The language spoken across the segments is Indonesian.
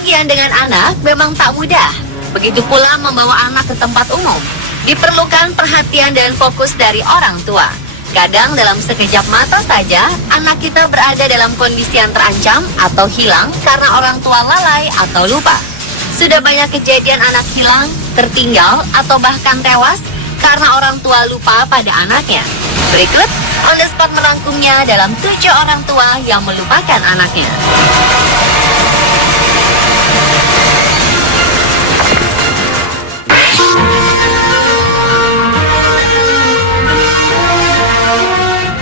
Bepergian dengan anak memang tak mudah. Begitu pula membawa anak ke tempat umum. Diperlukan perhatian dan fokus dari orang tua. Kadang dalam sekejap mata saja, anak kita berada dalam kondisi yang terancam atau hilang karena orang tua lalai atau lupa. Sudah banyak kejadian anak hilang, tertinggal, atau bahkan tewas karena orang tua lupa pada anaknya. Berikut, On The Spot merangkumnya dalam 7 orang tua yang melupakan anaknya.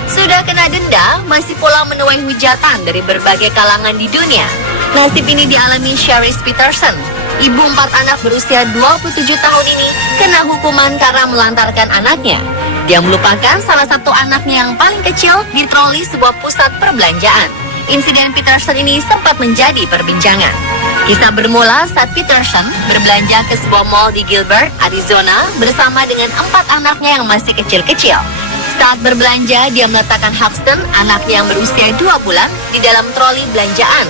Sudah kena denda, masih pula menuai hujatan dari berbagai kalangan di dunia. Nasib ini dialami Charis Peterson. Ibu 4 anak berusia 27 tahun ini kena hukuman karena melantarkan anaknya. Dia melupakan salah satu anaknya yang paling kecil di troli sebuah pusat perbelanjaan. Insiden Peterson ini sempat menjadi perbincangan. Kisah bermula saat Peterson berbelanja ke sebuah mall di Gilbert, Arizona bersama dengan 4 anaknya yang masih kecil-kecil. Saat berbelanja, dia meletakkan Huxton, anaknya yang berusia 2 bulan, di dalam troli belanjaan.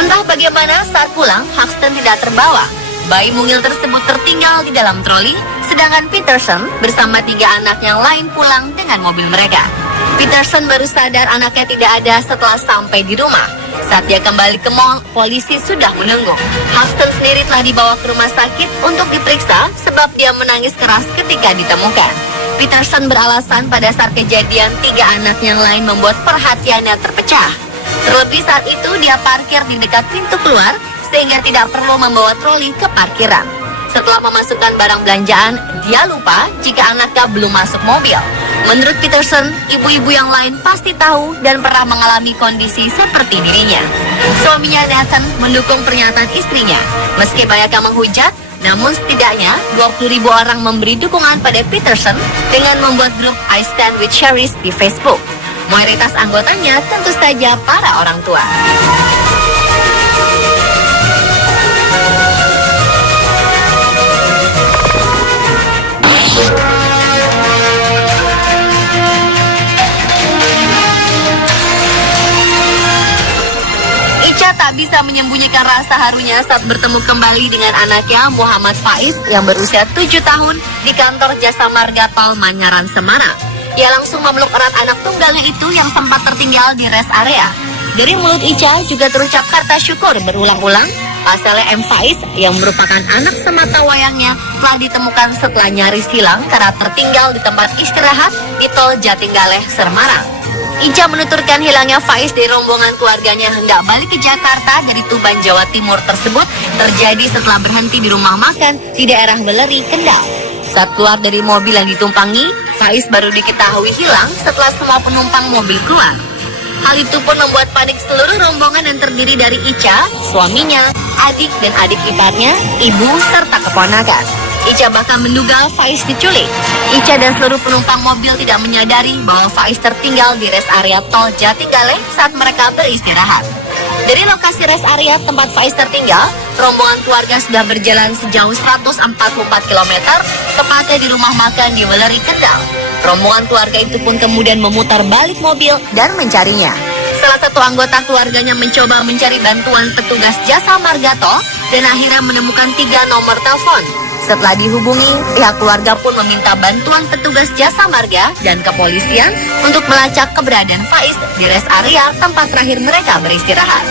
Entah bagaimana saat pulang, Huxton tidak terbawa. Bayi mungil tersebut tertinggal di dalam troli, sedangkan Peterson bersama 3 anak yang lain pulang dengan mobil mereka. Peterson baru sadar anaknya tidak ada setelah sampai di rumah. Saat dia kembali ke mall, polisi sudah menunggu. Huxton sendiri telah dibawa ke rumah sakit untuk diperiksa sebab dia menangis keras ketika ditemukan. Peterson beralasan pada saat kejadian 3 anak yang lain membuat perhatiannya terpecah. Terlebih saat itu dia parkir di dekat pintu keluar sehingga tidak perlu membawa troli ke parkiran. Setelah memasukkan barang belanjaan, dia lupa jika anaknya belum masuk mobil. Menurut Peterson, ibu-ibu yang lain pasti tahu dan pernah mengalami kondisi seperti dirinya. Suaminya Nathan mendukung pernyataan istrinya. Meski banyaknya menghujat, namun setidaknya 20.000 orang memberi dukungan pada Peterson dengan membuat grup I Stand With Charis di Facebook. Mayoritas anggotanya tentu saja para orang tua. Ica tak bisa menyembunyikan rasa harunya saat bertemu kembali dengan anaknya Muhammad Faiz yang berusia 7 tahun di kantor Jasa Marga Tol Manyaran, Semarang. Ia langsung memeluk erat anak tunggalnya itu yang sempat tertinggal di rest area. Dari mulut Ica juga terucap kata syukur berulang-ulang. Pasalnya M. Faiz yang merupakan anak semata wayangnya telah ditemukan setelah nyaris hilang karena tertinggal di tempat istirahat di Tol Jatinggaleh, Semarang. Ica menuturkan hilangnya Faiz dari rombongan keluarganya hendak balik ke Jakarta dari Tuban, Jawa Timur tersebut terjadi setelah berhenti di rumah makan di daerah Weleri, Kendal. Saat keluar dari mobil yang ditumpangi, Faiz baru diketahui hilang setelah semua penumpang mobil keluar. Hal itu pun membuat panik seluruh rombongan yang terdiri dari Ica, suaminya, adik dan adik iparnya, ibu, serta keponakan. Ica bahkan menduga Faiz diculik. Ica dan seluruh penumpang mobil tidak menyadari bahwa Faiz tertinggal di rest area Tol Jatinggaleh saat mereka beristirahat. Dari lokasi rest area tempat Faiz tertinggal, rombongan keluarga sudah berjalan sejauh 144 km, tepatnya di rumah makan di Weleri, Kendal. Rombongan keluarga itu pun kemudian memutar balik mobil dan mencarinya. Salah satu anggota keluarganya mencoba mencari bantuan petugas Jasa Marga Tol dan akhirnya menemukan 3 nomor telepon. Setelah dihubungi, pihak keluarga pun meminta bantuan petugas Jasa Marga dan kepolisian untuk melacak keberadaan Faiz di rest area tempat terakhir mereka beristirahat.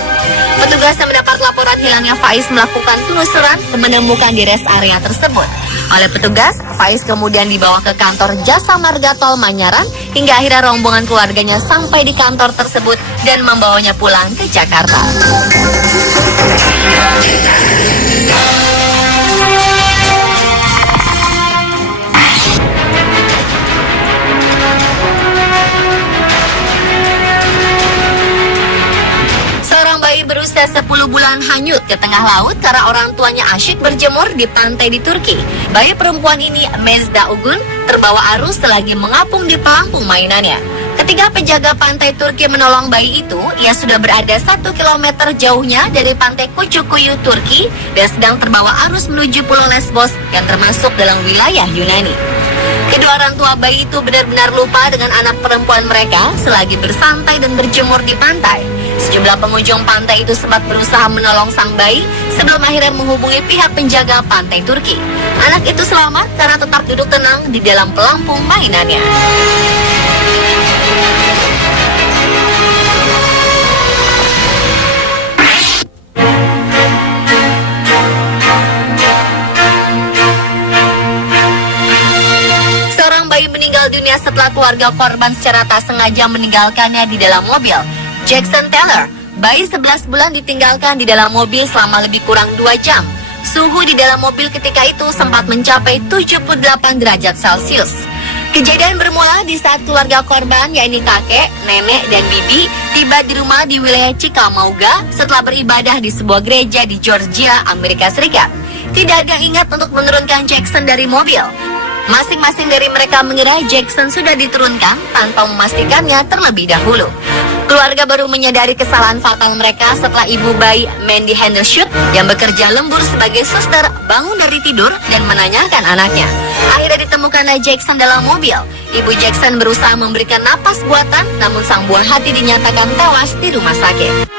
Petugas yang mendapat laporan hilangnya Faiz melakukan telusuran dan menemukan di rest area tersebut. Oleh petugas, Faiz kemudian dibawa ke kantor Jasa Marga Tol Manyaran hingga akhirnya rombongan keluarganya sampai di kantor tersebut dan membawanya pulang ke Jakarta. Berusia 10 bulan hanyut ke tengah laut karena orang tuanya asyik berjemur di pantai di Turki. Bayi perempuan ini, Mezda Ugun, terbawa arus selagi mengapung di pelampung mainannya. Ketika penjaga pantai Turki menolong bayi itu, ia sudah berada 1 kilometer jauhnya dari pantai Kucukuyu, Turki, dan sedang terbawa arus menuju Pulau Lesbos yang termasuk dalam wilayah Yunani. Kedua orang tua bayi itu benar-benar lupa dengan anak perempuan mereka selagi bersantai dan berjemur di pantai. Sejumlah pengunjung pantai itu sempat berusaha menolong sang bayi sebelum akhirnya menghubungi pihak penjaga pantai Turki. Anak itu selamat karena tetap duduk tenang di dalam pelampung mainannya. Dunia setelah keluarga korban secara tak sengaja meninggalkannya di dalam mobil. Jackson Taylor, bayi 11 bulan ditinggalkan di dalam mobil selama lebih kurang 2 jam. Suhu di dalam mobil ketika itu sempat mencapai 78 derajat Celcius. Kejadian bermula di saat keluarga korban, yakni kakek, nenek, dan bibi, tiba di rumah di wilayah Chickamauga setelah beribadah di sebuah gereja di Georgia, Amerika Serikat. Tidak ada yang ingat untuk menurunkan Jackson dari mobil. Masing-masing dari mereka mengira Jackson sudah diturunkan tanpa memastikannya terlebih dahulu. Keluarga baru menyadari kesalahan fatal mereka setelah ibu bayi Mandy Hendershot yang bekerja lembur sebagai suster bangun dari tidur dan menanyakan anaknya. Akhirnya ditemukanlah Jackson dalam mobil. Ibu Jackson berusaha memberikan napas buatan, namun sang buah hati dinyatakan tewas di rumah sakit.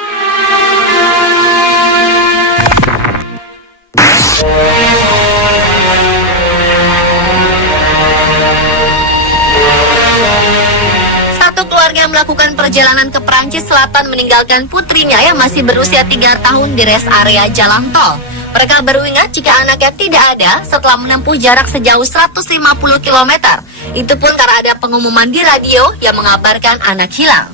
Keluarga yang melakukan perjalanan ke Perancis Selatan meninggalkan putrinya yang masih berusia 3 tahun di rest area jalan tol. Mereka baru ingat jika anaknya tidak ada setelah menempuh jarak sejauh 150 km. Itu pun karena ada pengumuman di radio yang mengabarkan anak hilang.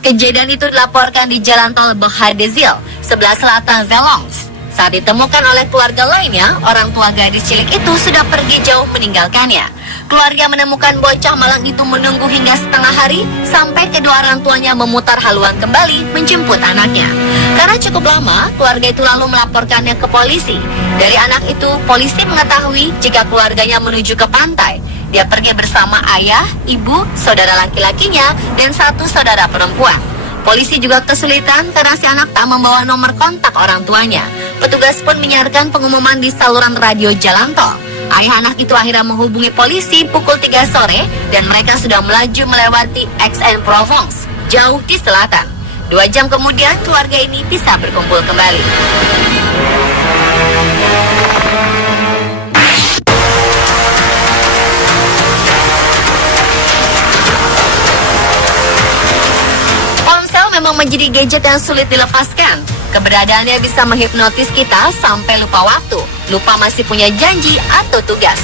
Kejadian itu dilaporkan di jalan tol Boghadezil, sebelah selatan Valence. Saat ditemukan oleh keluarga lainnya, orang tua gadis cilik itu sudah pergi jauh meninggalkannya. Keluarga menemukan bocah malang itu menunggu hingga setengah hari sampai kedua orang tuanya memutar haluan kembali menjemput anaknya. Karena cukup lama, keluarga itu lalu melaporkannya ke polisi. Dari anak itu, polisi mengetahui jika keluarganya menuju ke pantai. Dia pergi bersama ayah, ibu, saudara laki-lakinya, dan 1 saudara perempuan. Polisi juga kesulitan karena si anak tak membawa nomor kontak orang tuanya. Petugas pun menyiarkan pengumuman di saluran radio jalan tol. Ayah anak itu akhirnya menghubungi polisi pukul 3 sore dan mereka sudah melaju melewati Aix-en-Provence, jauh di selatan. 2 jam kemudian keluarga ini bisa berkumpul kembali. Ponsel memang menjadi gadget yang sulit dilepaskan. Keberadaannya bisa menghipnotis kita sampai lupa waktu, lupa masih punya janji atau tugas.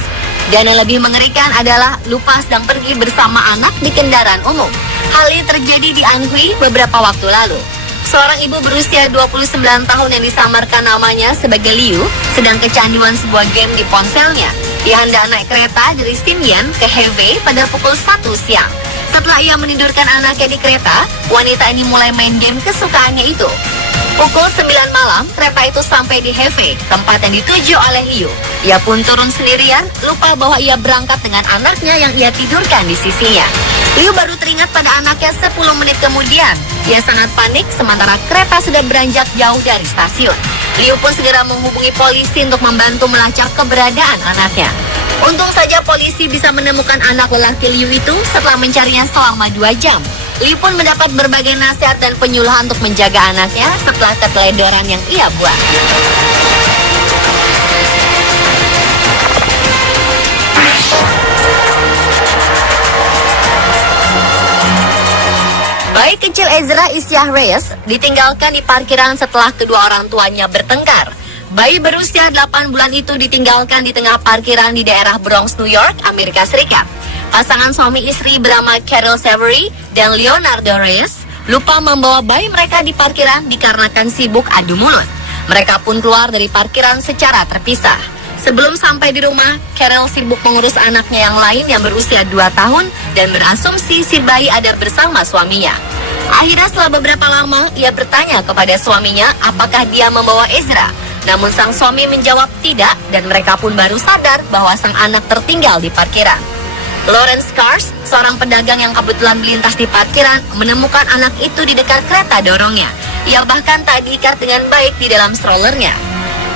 Dan yang lebih mengerikan adalah lupa sedang pergi bersama anak di kendaraan umum. Hal ini terjadi di Anhui beberapa waktu lalu. Seorang ibu berusia 29 tahun yang disamarkan namanya sebagai Liu sedang kecanduan sebuah game di ponselnya. Ia hendak naik kereta dari Xinyan ke Hebei pada pukul 1 siang. Setelah ia menidurkan anaknya di kereta, wanita ini mulai main game kesukaannya itu. Pukul 9 malam, kereta itu sampai di Hebei, tempat yang dituju oleh Liu. Ia pun turun sendirian, lupa bahwa ia berangkat dengan anaknya yang ia tidurkan di sisinya. Liu baru teringat pada anaknya 10 menit kemudian. Ia sangat panik sementara kereta sudah beranjak jauh dari stasiun. Liu pun segera menghubungi polisi untuk membantu melacak keberadaan anaknya. Untung saja polisi bisa menemukan anak lelaki Liu itu setelah mencarinya selama 2 jam. Liu pun mendapat berbagai nasihat dan penyuluhan untuk menjaga anaknya setelah keteledoran yang ia buat. Bayi kecil Ezra Isyah Reyes ditinggalkan di parkiran setelah kedua orang tuanya bertengkar. Bayi berusia 8 bulan itu ditinggalkan di tengah parkiran di daerah Bronx, New York, Amerika Serikat. Pasangan suami istri bernama Carol Savory dan Leonardo Reyes lupa membawa bayi mereka di parkiran dikarenakan sibuk adu mulut. Mereka pun keluar dari parkiran secara terpisah. Sebelum sampai di rumah, Carol sibuk mengurus anaknya yang lain yang berusia 2 tahun dan berasumsi si bayi ada bersama suaminya. Akhirnya setelah beberapa lama, ia bertanya kepada suaminya apakah dia membawa Ezra. Namun sang suami menjawab tidak dan mereka pun baru sadar bahwa sang anak tertinggal di parkiran. Lawrence Cars, seorang pedagang yang kebetulan melintas di parkiran, menemukan anak itu di dekat kereta dorongnya. Ia bahkan tak diikat dengan baik di dalam strollernya.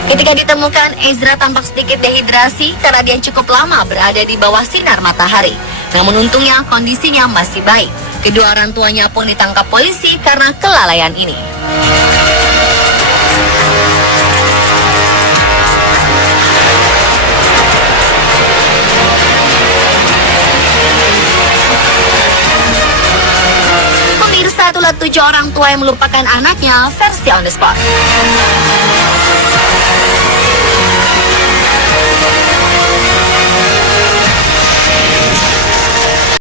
Ketika ditemukan, Ezra tampak sedikit dehidrasi karena dia cukup lama berada di bawah sinar matahari. Namun untungnya kondisinya masih baik. Kedua orang tuanya pun ditangkap polisi karena kelalaian ini. Pemirsa, itulah 7 orang tua yang melupakan anaknya versi on the spot.